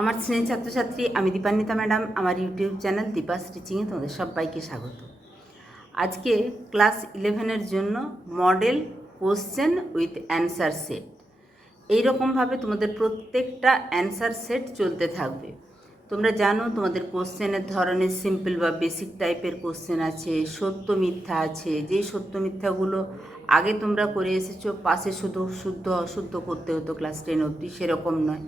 আমার শ্রেণীর ছাত্রছাত্রী আমি দীপান্বিতা ম্যাডাম, আমার ইউটিউব চ্যানেল দীপাস টিচিংয়ে তোমাদের সবাইকে স্বাগত। আজকে ক্লাস 11-এর জন্য model question with answer set, এইরকমভাবে তোমাদের প্রত্যেকটা অ্যান্সার সেট চলতে থাকবে। তোমরা জানো তোমাদের কোশ্চেনের ধরনের সিম্পল বা বেসিক টাইপের কোশ্চেন আছে, সত্য মিথ্যা আছে। যেই সত্য মিথ্যাগুলো আগে তোমরা করে এসেছো, পাশে শুধু শুদ্ধ অশুদ্ধ করতে হতো ক্লাস 10 অবধি, সেরকম নয়।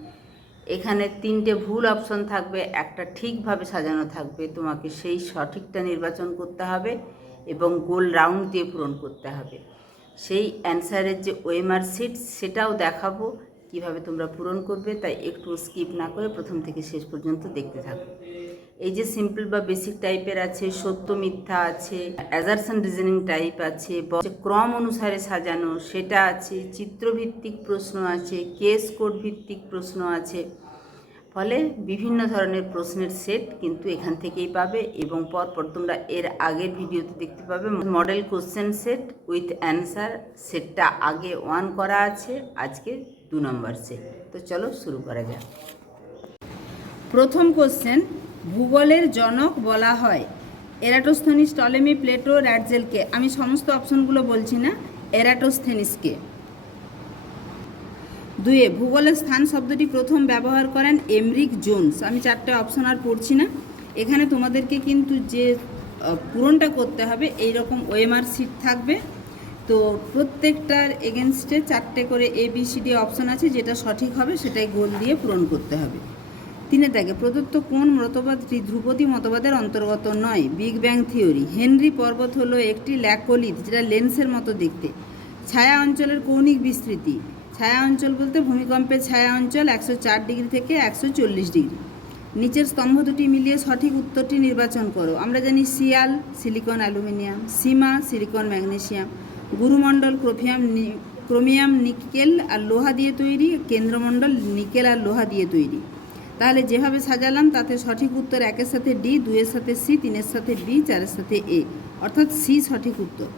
এখানে 3টে ভুল অপশন থাকবে, একটা ঠিকভাবে সাজানো থাকবে। তোমাকে সেই সঠিকটা নির্বাচন করতে হবে এবং গোল রাউন্ড দিয়ে পূরণ করতে হবে। সেই অ্যান্সারের যে ওএমআর শিট সেটাও দেখাবো কিভাবে তোমরা পূরণ করবে, তাই একটু স্কিপ না করে প্রথম থেকে শেষ পর্যন্ত দেখতে থাকো। এই যে সিম্পল বা বেসিক টাইপের আছে, সত্য মিথ্যা আছে, অ্যাজারশন রিজনিং টাইপ আছে, ক্রম অনুসারে সাজানো সেটা আছে, চিত্রভিত্তিক প্রশ্ন আছে, কেস কোড ভিত্তিক প্রশ্ন আছে। ফলে বিভিন্ন ধরনের প্রশ্নের সেট কিন্তু এখান থেকেই পাবে এবং পরপর তোমরা এর আগের ভিডিওতে দেখতে পাবে model question set with answer সেটটা আগে 1 করা আছে, আজকে 2 নম্বর সেট। তো চলো শুরু করা যাক। প্রথম কোশ্চেন, ভূগোলের জনক বলা হয় এরাটোস্থেনিস, টলেমি, প্লেটো, র্যাটজেলকে। আমি সমস্ত অপশনগুলো বলছি না, এরাটোস্থেনিসকে। 2, ভূগোলের স্থান শব্দটি প্রথম ব্যবহার করেন এমরিক জোন্স। আমি 4টে অপশন আর পড়ছি না। এখানে তোমাদেরকে কিন্তু যে পূরণটা করতে হবে এই রকম ওএমআর শিট থাকবে। তো প্রত্যেকটার এগেনস্টে 4টে করে ABCD অপশন আছে, যেটা সঠিক হবে সেটাই গোল দিয়ে পূরণ করতে হবে। 3 দাগে, প্রদত্ত কোন মতবাদটি ধ্রুপদী মতবাদের অন্তর্গত নয়? Big bang theory. হেনরি পর্বত হলো একটি ল্যাকোলিথ, যেটা লেন্সের মতো দেখতে। ছায়া অঞ্চলের কৌণিক বিস্তৃতি। ছায়া অঞ্চল বলতে ভূমিকম্পের ছায়া অঞ্চল 104 ডিগ্রি থেকে 140 ডিগ্রি। নিচের স্তম্ভ দুটি মিলিয়ে সঠিক উত্তরটি নির্বাচন করো। আমরা জানি সিয়াল সিলিকন অ্যালুমিনিয়াম, সীমা সিলিকন ম্যাগনেসিয়াম, গুরুমণ্ডল ক্রোমিয়াম নিকেল আর লোহা দিয়ে তৈরি, কেন্দ্রমণ্ডল নিকেল আর লোহা দিয়ে তৈরি। তাহলে যেভাবে সাজালাম তাতে সঠিক উত্তর 1-এর সাথে D, 2-এর সাথে C, 3-এর সাথে B, 4-এর সাথে A, অর্থাৎ C সঠিক উত্তর।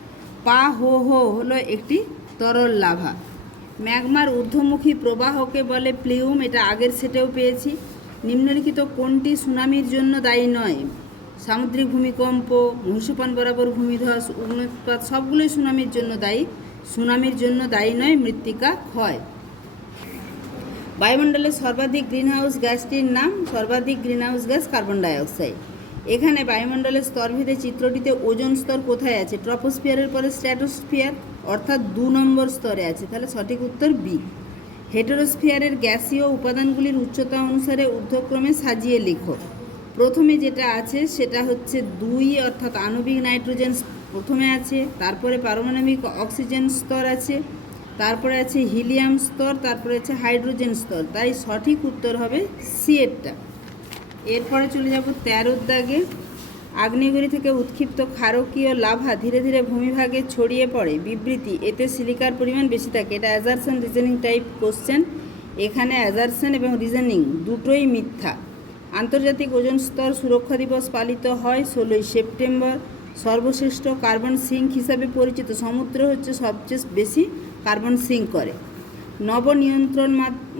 পা হো হো হলো একটি তরল লাভা। ম্যাগমার ঊর্ধ্বমুখী প্রবাহকে বলে প্লিউম, এটা আগের সেটেও পেয়েছি। নিম্নলিখিত কোনটি সুনামির জন্য দায়ী নয়? সামুদ্রিক ভূমিকম্প, মহীসোপান বরাবর ভূমিধস, অগ্ন্যুৎপাত সবগুলোই সুনামির জন্য দায়ী। সুনামির জন্য দায়ী নয় মৃত্তিকা ক্ষয়। বায়ুমণ্ডলের সর্বাধিক গ্রিনহাউস গ্যাসটির নাম? সর্বাধিক গ্রিনহাউস গ্যাস কার্বন ডাইঅক্সাইড। এখানে বায়ুমণ্ডলের স্তরভেদে চিত্রটিতে ওজোন স্তর কোথায় আছে? ট্রপোস্ফিয়ারের পরে স্ট্র্যাটোস্ফিয়ার, অর্থাৎ 2 নম্বর স্তরে আছে। তাহলে সঠিক উত্তর B। হেটেরোস্ফিয়ারের গ্যাসীয় উপাদানগুলির উচ্চতা অনুসারে ঊর্ধ্বক্রমে সাজিয়ে লেখো। প্রথমে যেটা আছে সেটা হচ্ছে 2, অর্থাৎ আণবিক নাইট্রোজেন প্রথমে আছে, তারপরে পারমাণবিক অক্সিজেন স্তর আছে, তারপরে আছে হিলিয়াম স্তর, তারপরে আছে হাইড্রোজেন স্তর। তাই সঠিক উত্তর হবে সি এরটা। এরপরে চলে যাব 13 দাগে। আগ্নেয়গিরি থেকে উৎক্ষিপ্ত ক্ষারকীয় লাভা ধীরে ধীরে ভূমিভাগে ছড়িয়ে পড়ে, বিবৃতি এতে সিলিকার পরিমাণ বেশি থাকে। এটা অ্যাজারশন রিজনিং টাইপ কোশ্চেন। এখানে অ্যাজারশন এবং রিজনিং দুটোই মিথ্যা। আন্তর্জাতিক ওজোন স্তর সুরক্ষা দিবস পালিত হয় 16ই সেপ্টেম্বর। সর্বশ্রেষ্ঠ কার্বন সিঙ্ক হিসাবে পরিচিত সমুদ্র হচ্ছে সবচেয়ে বেশি কার্বন সিঙ্ক করে। নবনিয়ন্ত্রণ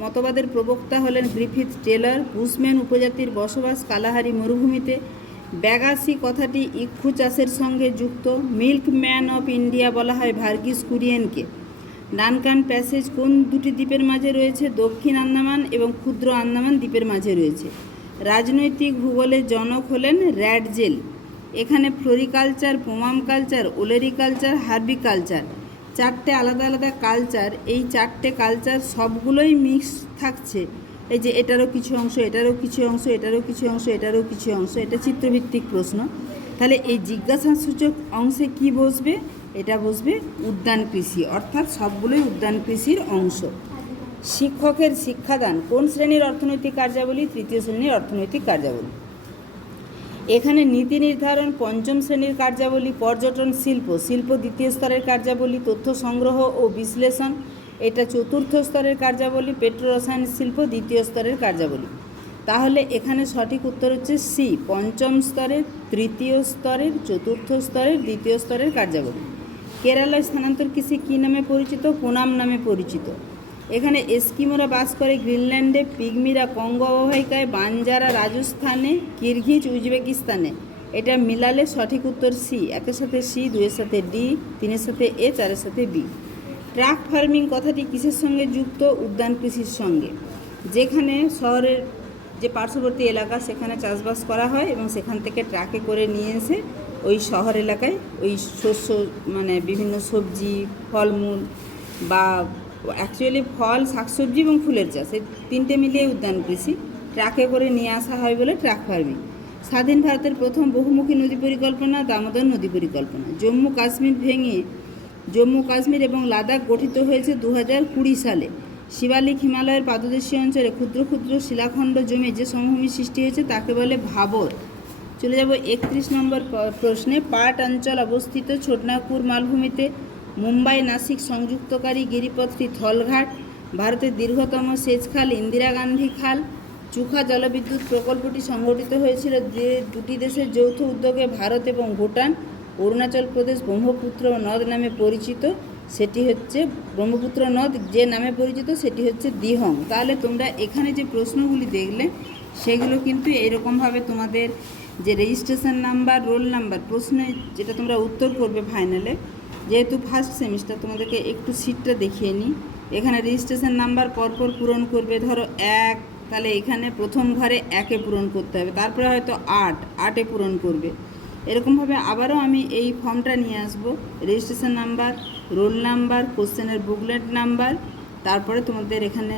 মতবাদের প্রবক্তা হলেন গ্রিফিথ টেলর। বুশম্যান উপজাতির বসবাস কালাহারি মরুভূমিতে। ব্যাগাসি কথাটি ইক্ষু চাষের সঙ্গে যুক্ত। মিল্কম্যান অফ ইন্ডিয়া বলা হয় ভার্গিস কুরিয়েনকে। ডানকান প্যাসেজ কোন দুটি দ্বীপের মাঝে রয়েছে? দক্ষিণ আন্দামান এবং ক্ষুদ্র আন্দামান দ্বীপের মাঝে রয়েছে। রাজনৈতিক ভূগোলের জনক হলেন র্যাটজেল। এখানে ফ্লোরিকালচার, পোমাম কালচার, ওলেরিকালচার, হার্বিকালচার 4টে আলাদা আলাদা কালচার। এই 4টে কালচার সবগুলোই মিক্স থাকছে। এই যে এটারও কিছু অংশ, এটারও কিছু অংশ, এটারও কিছু অংশ, এটারও কিছু অংশ। এটা চিত্রভিত্তিক প্রশ্ন। তাহলে এই জিজ্ঞাসাসূচক অংশে কি বসবে? এটা বসবে উদ্যান কৃষি, অর্থাৎ সবগুলোই উদ্যান কৃষির অংশ। শিক্ষকের শিক্ষাদান কোন শ্রেণীর অর্থনৈতিক কার্যাবলী? 3য় শ্রেণীর অর্থনৈতিক কার্যাবলী। এখানে নীতি নির্ধারণ 5ম শ্রেণীর কার্যাবলী। পর্যটন শিল্প 2য় স্তরের কার্যাবলী। তথ্য সংগ্রহ ও বিশ্লেষণ এটা 4র্থ স্তরের কার্যাবলী। পেট্রোরসায়ন শিল্প 2য় স্তরের কার্যাবলী। তাহলে এখানে সঠিক উত্তর হচ্ছে সি, 5ম স্তরের, 3য় স্তরের, 4র্থ স্তরের, 2য় স্তরের কার্যাবলী। কেরালায় স্থানান্তর কৃষি কী নামে পরিচিত? পুনাম নামে পরিচিত। এখানে এস্কিমোরা বাস করে গ্রিনল্যান্ডে, পিগমিরা কঙ্গো অববাহিকায়, বাঞ্জারা রাজস্থানে, কিরগিজ উজবেকিস্তানে। এটা মিলালে সঠিক উত্তর সি। একের সাথে সি, দুইয়ের সাথে ডি, তিনের সাথে এ, চারের সাথে বি। ট্রাক ফার্মিং কথাটি কিসের সঙ্গে যুক্ত? উদ্যান কৃষির সঙ্গে। যেখানে শহরের যে পার্শ্ববর্তী এলাকা সেখানে চাষবাস করা হয় এবং সেখান থেকে ট্রাকে করে নিয়ে এসে ওই শহর এলাকায় ওই শস্য মানে বিভিন্ন সবজি, ফলমূল বা অ্যাকচুয়ালি ফল, শাকসবজি এবং ফুলের চাষ, এই তিনটে মিলিয়ে উদ্যান কৃষি। ট্রাকে করে নিয়ে আসা হয় বলে ট্রাক ফার্মিং। স্বাধীন ভারতের প্রথম বহুমুখী নদী পরিকল্পনা দামোদর নদী পরিকল্পনা। জম্মু কাশ্মীর ভেঙে জম্মু কাশ্মীর এবং লাদাখ গঠিত হয়েছে 2020 সালে। শিবালিক হিমালয়ের পাদদেশীয় অঞ্চলে ক্ষুদ্র ক্ষুদ্র শিলাখণ্ড জমে যে সমভূমি সৃষ্টি হয়েছে তাকে বলে ভাবর। চলে যাব 31 নম্বর প্রশ্নে। পাট অঞ্চল অবস্থিত ছোটনাগপুর মালভূমিতে। মুম্বাই নাসিক সংযুক্তকারী গিরিপথটি থলঘাট। ভারতের দীর্ঘতম সেচ খাল ইন্দিরা গান্ধী খাল। চুখা জলবিদ্যুৎ প্রকল্পটি সংগঠিত হয়েছিল যে দুটি দেশের যৌথ উদ্যোগে, ভারত এবং ভুটান। অরুণাচল প্রদেশ ব্রহ্মপুত্র নদ নামে পরিচিত, সেটি হচ্ছে ব্রহ্মপুত্র নদ যে নামে পরিচিত সেটি হচ্ছে দিহং। তাহলে তোমরা এখানে যে প্রশ্নগুলি দেখলে সেগুলো কিন্তু এইরকমভাবে তোমাদের যে রেজিস্ট্রেশন নাম্বার, রোল নাম্বার, প্রশ্নে যেটা তোমরা উত্তর করবে ফাইনালে, যেহেতু ফার্স্ট সেমিস্টার তোমাদেরকে একটু সিটটা দেখিয়ে নিই। এখানে রেজিস্ট্রেশন নাম্বার পরপর পূরণ করবে। ধরো 1, তাহলে এখানে প্রথম ঘরে 1-এ পূরণ করতে হবে, তারপরে হয়তো 8-8-এ পূরণ করবে। এরকমভাবে আবারও আমি এই ফর্মটা নিয়ে আসব। রেজিস্ট্রেশন নাম্বার, রোল নাম্বার, কোশ্চেনের বুকলেট নাম্বার, তারপরে তোমাদের এখানে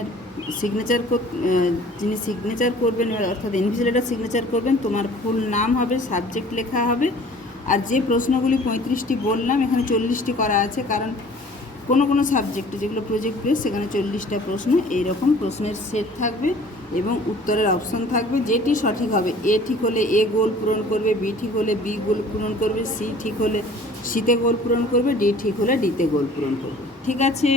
সিগনেচার, যিনি সিগনেচার করবেন অর্থাৎ ইনভিজিলেটর সিগনেচার করবেন, তোমার ফুল নাম হবে, সাবজেক্ট লেখা হবে। আর যে প্রশ্নগুলি 35টি বললাম এখানে 40টি করা আছে, কারণ কোনো কোনো সাবজেক্টে যেগুলো প্রজেক্ট বেস সেখানে 40টা প্রশ্ন এইরকম প্রশ্নের সেট থাকবে এবং উত্তরের অপশন থাকবে। যেটি সঠিক হবে, এ ঠিক হলে এ গোল পূরণ করবে, বি ঠিক হলে বি গোল পূরণ করবে, সি ঠিক হলে সিতে গোল পূরণ করবে, ডি ঠিক হলে ডিতে গোল পূরণ করবে। ঠিক আছে।